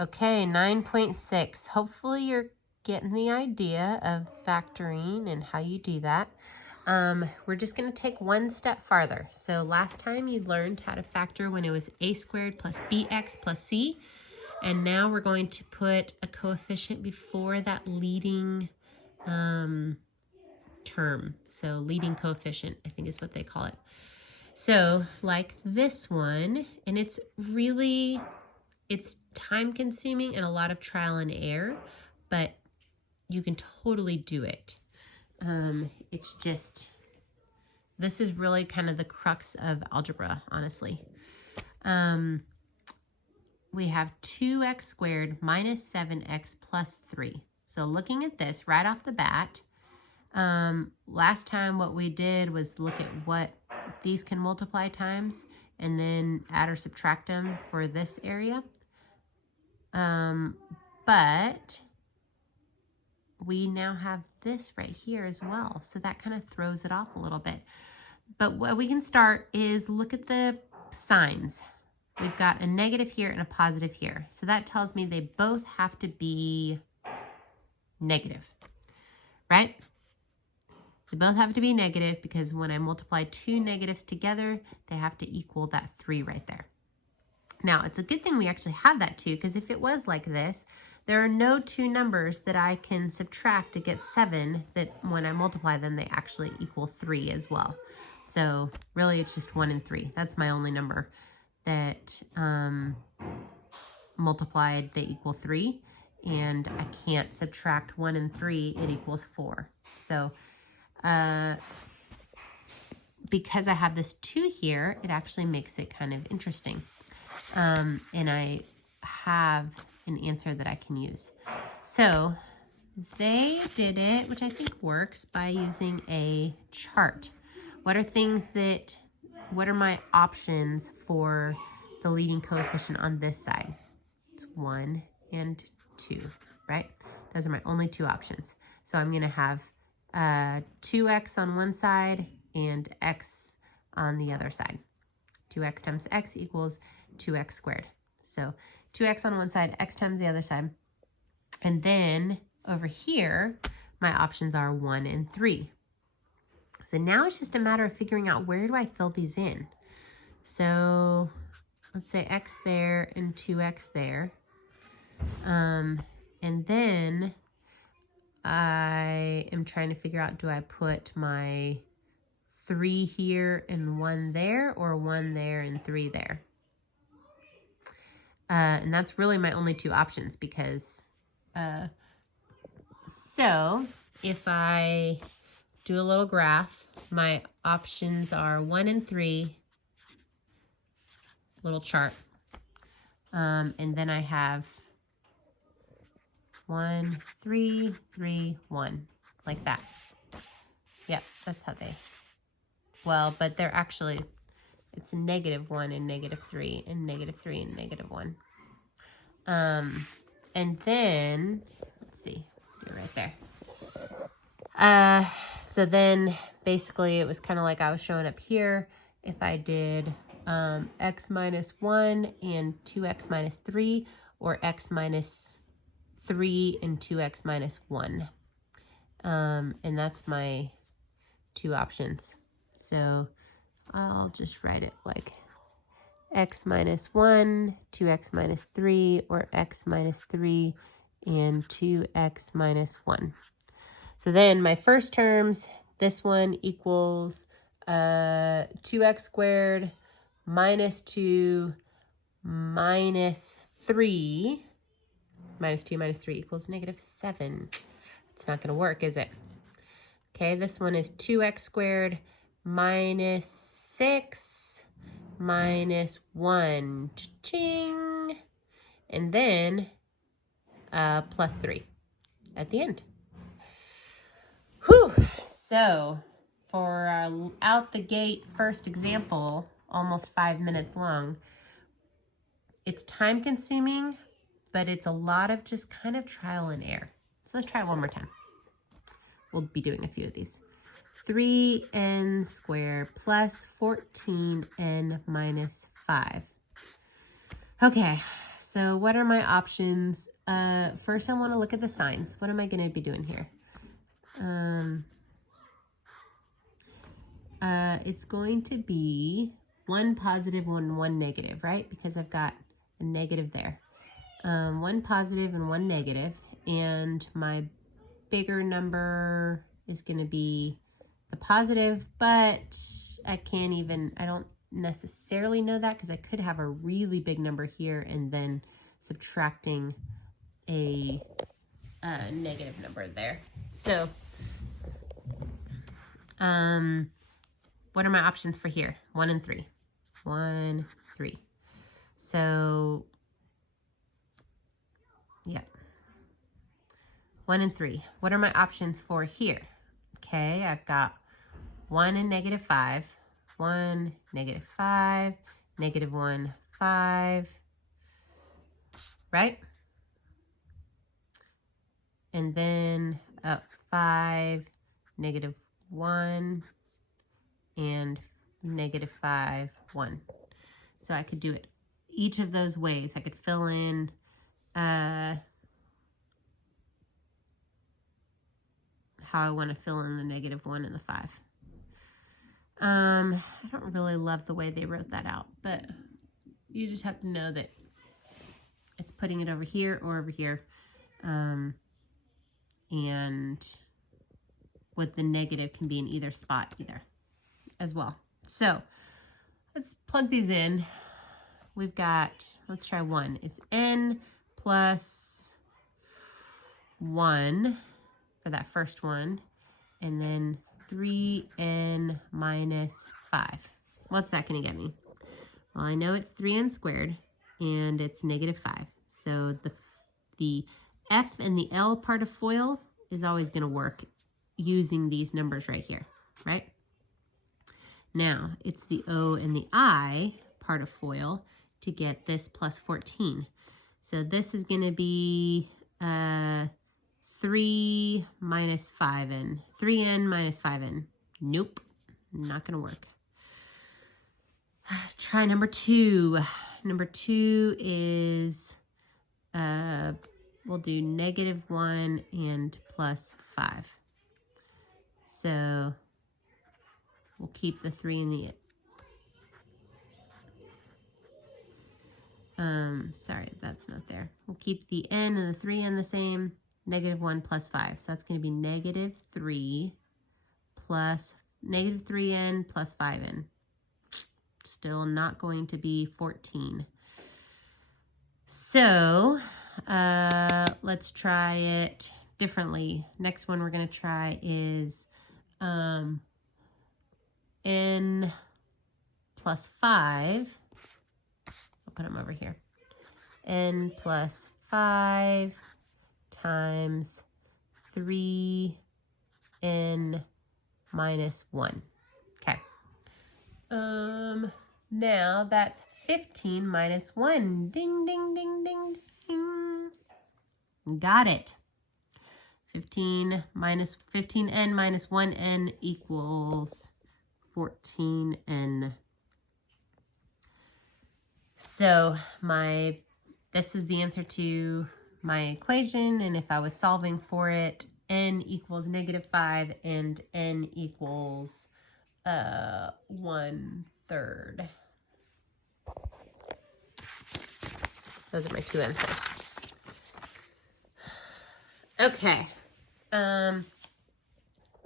Okay, 9.6. Hopefully you're getting the idea of factoring and how you do that. We're just going to take one step farther. So last time you learned how to factor when it was a squared plus bx plus c. And now we're going to put a coefficient before that leading term. So leading coefficient, I think is what they call it. So like this one, and it's time consuming and a lot of trial and error, but you can totally do it. It's just, this is really kind of the crux of algebra, honestly. We have 2x squared minus 7x plus 3. So looking at this right off the bat, last time what we did was look at what these can multiply times and then add or subtract them for this area. But we now have this right here as well. So that kind of throws it off a little bit. But what we can start is look at the signs. We've got a negative here and a positive here. So that tells me they both have to be negative, right? They both have to be negative because when I multiply two negatives together, they have to equal that 3 right there. Now, it's a good thing we actually have that 2, because if it was like this, there are no two numbers that I can subtract to get 7 that when I multiply them, they actually equal 3 as well. So really it's just 1 and 3. That's my only number that multiplied, they equal 3. And I can't subtract 1 and 3, it equals 4. So because I have this 2 here, it actually makes it kind of interesting. And I have an answer that I can use. So they did it, which I think works, by using a chart. What are my options for the leading coefficient on this side? It's 1 and 2, right? Those are my only two options. So I'm going to have 2x on one side and x on the other side. 2x times x equals 2x squared. So 2x on one side, x times the other side. And then over here, my options are 1 and 3. So now it's just a matter of figuring out, where do I fill these in? So let's say x there and 2x there. And then I am trying to figure out, do I put my 3 here and 1 there, or 1 there and 3 there? And that's really my only two options, because so if I do a little graph, my options are 1 and 3, little chart. And then I have 1, 3, 3, 1, like that. Yep, that's how they, well, but they're actually, it's -1 and -3 and -3 and -1. And then, let's see, do it right there. So then basically it was kind of like I was showing up here. If I did x minus 1 and 2x minus 3, or x minus 3 and 2x minus 1. And that's my two options. So I'll just write it like x minus 1, 2x minus 3, or x minus 3 and 2x minus 1. So then my first terms, this one equals 2x squared minus 2 minus 3. Minus 2 minus 3 equals -7. It's not going to work, is it? Okay, this one is 2x squared minus 6 minus 1. Cha-ching! And then plus 3 at the end. Whew! So for out the gate first example, almost 5 minutes long, it's time consuming, but it's a lot of just kind of trial and error. So let's try it one more time. We'll be doing a few of these. 3n squared plus 14n minus 5. Okay, So what are my options? First I want to look at the signs. What am I going to be doing here? It's going to be one positive and one negative, right? Because I've got a negative there. One positive and one negative, and my bigger number is going to be the positive, but I don't necessarily know that because I could have a really big number here and then subtracting a negative number there. So, what are my options for here? 1 and 3. 1, 3. So, yeah. 1 and 3. What are my options for here? Okay, I've got 1 and negative 5. 1, negative 5, negative 1, 5. Right? And then up 5, negative 1, and negative 5, 1. So I could do it each of those ways. I could fill in how I want to fill in the negative 1 and the 5. I don't really love the way they wrote that out, but you just have to know that it's putting it over here or over here. And with the negative can be in either spot either as well. So let's plug these in. We've got, let's try 1. It's n plus 1 for that first one, and then 3n minus 5. What's that going to get me? Well, I know it's 3n squared, and it's negative 5. So the F and the L part of FOIL is always going to work using these numbers right here, right? Now, it's the O and the I part of FOIL to get this plus 14. So this is going to be 3 minus 5n. 3n minus 5n. Nope, not going to work. Try number 2. Number 2 is, we'll do negative 1 and plus 5. So we'll keep the 3 in the, sorry, that's not there. We'll keep the n and the 3n the same, negative 1 plus 5. So that's going to be negative 3 plus negative 3n plus 5n. Still not going to be 14. So let's try it differently. Next one we're going to try is n plus 5. I'll put them over here. N plus 5 times 3n minus 1. Okay. Now that's 15 minus 1. Ding, ding, ding, ding, ding. Got it. 15n minus 1n equals 14n. So this is the answer to my equation, and if I was solving for it, n equals negative 5 and n equals 1/3. Those are my 2 answers. Okay.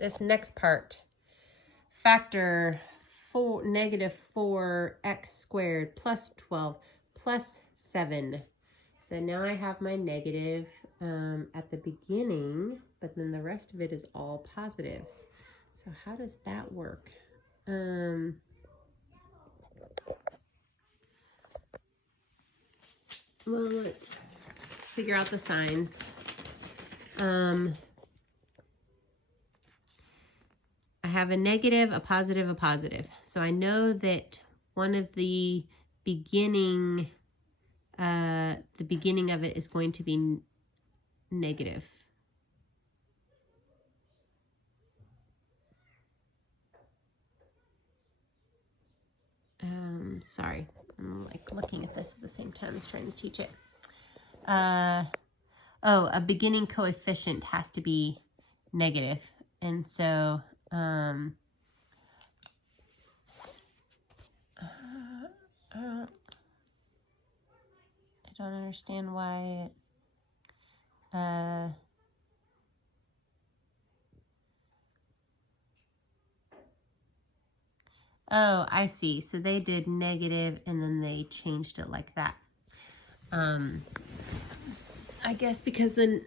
This next part, factor negative 4x squared plus 12 plus 7. So now I have my negative at the beginning, but then the rest of it is all positives. So how does that work? Well, let's figure out the signs. I have a negative, a positive, a positive. So I know that one of the beginning of it is going to be negative. Sorry, I'm like looking at this at the same time as trying to teach it. Oh, a beginning coefficient has to be negative. And so, I don't understand why oh, I see. So they did negative and then they changed it like that. I guess because the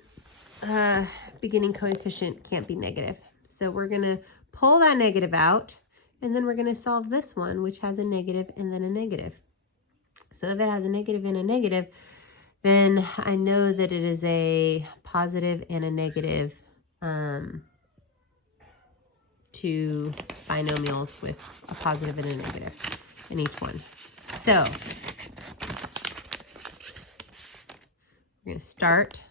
beginning coefficient can't be negative. So we're going to pull that negative out, and then we're going to solve this one, which has a negative and then a negative. So if it has a negative and a negative, then I know that it is a positive and a negative two binomials with a positive and a negative in each one. So we're going to start.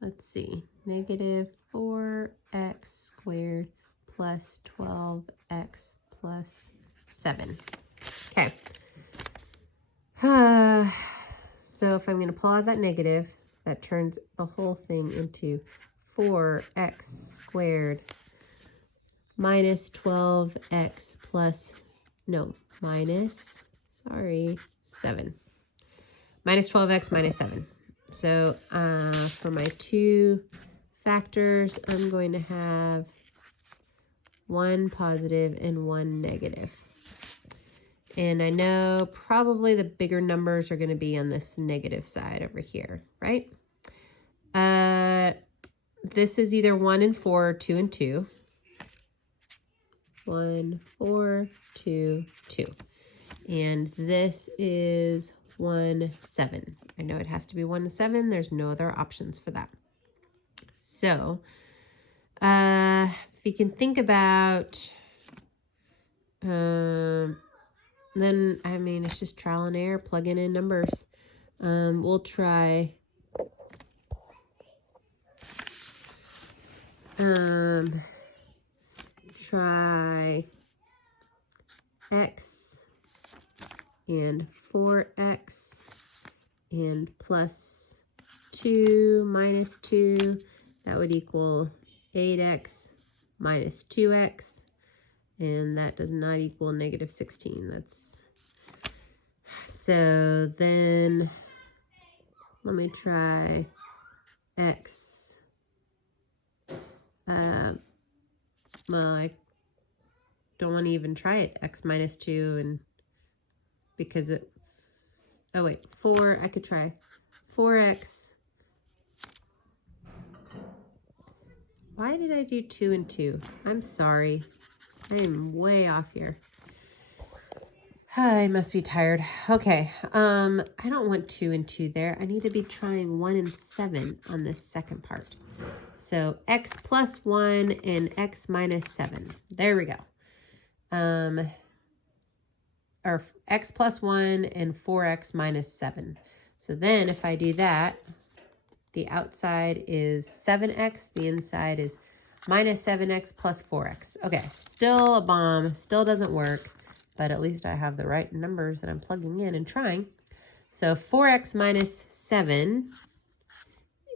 Let's see, negative 4x squared plus 12x plus 7. Okay. So if I'm going to pull out that negative, that turns the whole thing into 4x squared minus 12x plus, no, minus, sorry, 7. Minus 12x minus 7. So for my two factors, I'm going to have one positive and one negative. And I know probably the bigger numbers are going to be on this negative side over here, right? This is either 1 and 4 or 2 and 2. 1, 4, 2, 2. And this is 1, 7. I know it has to be 1 and 7. There's no other options for that. So, if you can think about, then, I mean, it's just trial and error, plugging in numbers. We'll try, try x and 4x and plus 2 minus 2. That would equal 8x minus 2x. And that does not equal negative 16. That's so then let me try x. Well, I don't want to even try it. X minus 2, and because it's, oh wait, 4, I could try 4x. Why did I do 2 and 2? I'm sorry. I am way off here. I must be tired. Okay, I don't want 2 and 2 there. I need to be trying 1 and 7 on this second part. So x plus 1 and x minus 7. There we go. Or x plus 1 and 4x minus 7. So then if I do that, the outside is 7x, the inside is minus 7x plus 4x. Okay, still a bomb, still doesn't work, but at least I have the right numbers that I'm plugging in and trying. So 4x minus 7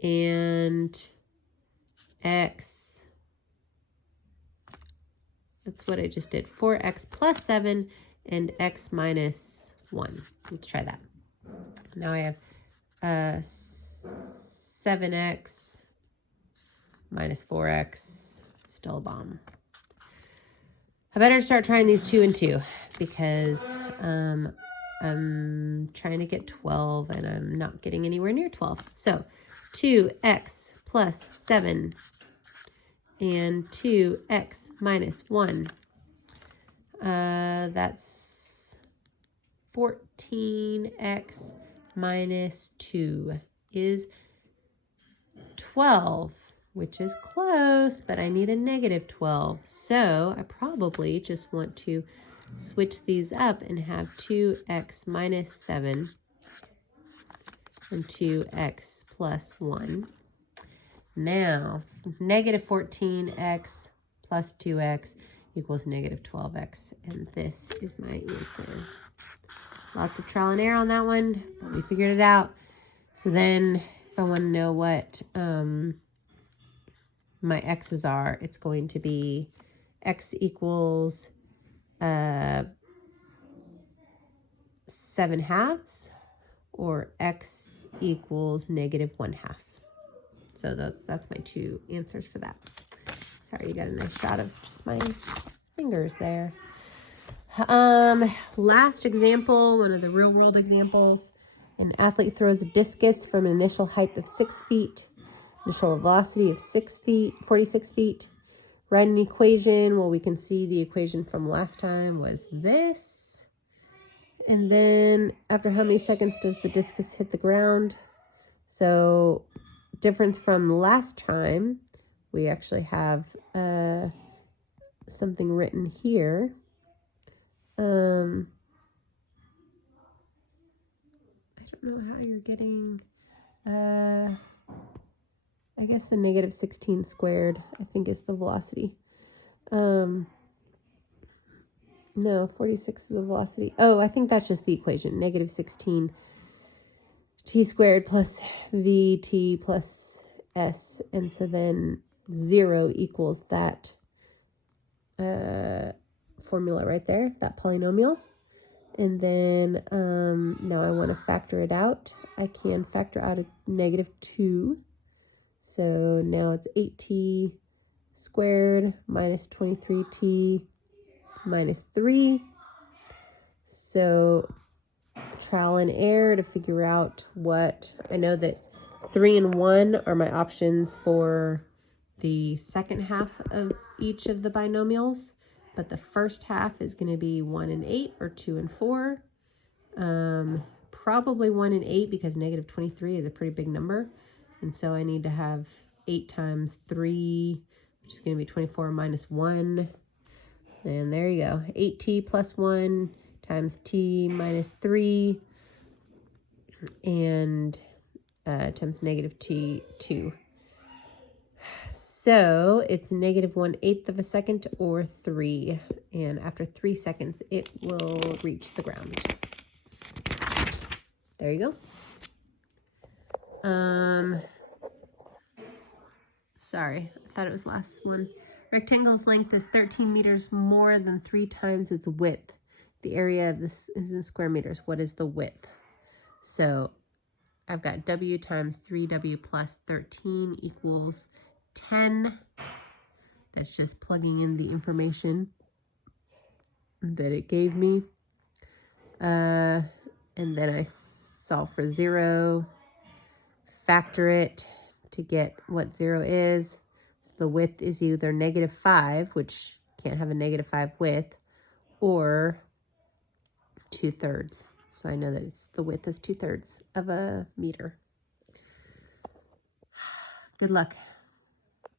and x, that's what I just did, 4x plus 7 and x minus 1. Let's try that. Now I have 7x minus 4x, still a bomb. I better start trying these 2 and 2 because I'm trying to get 12 and I'm not getting anywhere near 12. So 2x plus 7 and 2x minus 1. That's 14x minus 2 is 12, which is close, but I need a negative 12. So I probably just want to switch these up and have 2x minus 7 and 2x plus 1. Now, negative 14x plus 2x equals negative 12x, and this is my answer. Lots of trial and error on that one, but we figured it out. So then if I want to know what my x's are, it's going to be x equals 7/2 or x equals -1/2. So that's my two answers for that. Sorry, you got a nice shot of just my fingers there. Last example, one of the real world examples. An athlete throws a discus from an initial height of 6 feet, initial velocity of 6 feet, 46 feet. Write an equation. Well, we can see the equation from last time was this. And then after how many seconds does the discus hit the ground? So difference from last time, we actually have something written here. I don't know how you're getting, I guess the -16 squared, I think, is the velocity. No, 46 is the velocity. Oh, I think that's just the equation, -16 t squared plus vt plus s. And so then 0 equals that formula right there, that polynomial. And then now I want to factor it out. I can factor out a -2. So now it's 8t squared minus 23t minus 3. So trial and error to figure out what, I know that 3 and 1 are my options for the second half of each of the binomials, but the first half is going to be 1 and 8 or 2 and 4. Probably 1 and 8 because -23 is a pretty big number. And so I need to have 8 times 3, which is going to be 24 minus 1. And there you go. 8t plus 1 times t minus 3 and times -t2. So it's -1/8 of a second or 3. And after 3 seconds, it will reach the ground. There you go. Sorry, I thought it was last one. Rectangle's length is 13 meters more than 3 times its width. The area of this is in square meters. What is the width? So I've got W times 3W plus 13 equals 10. That's just plugging in the information that it gave me. And then I solve for 0, factor it to get what 0 is. So the width is either -5, which can't have a -5 width, or 2/3. So I know that the width is 2/3 of a meter. Good luck.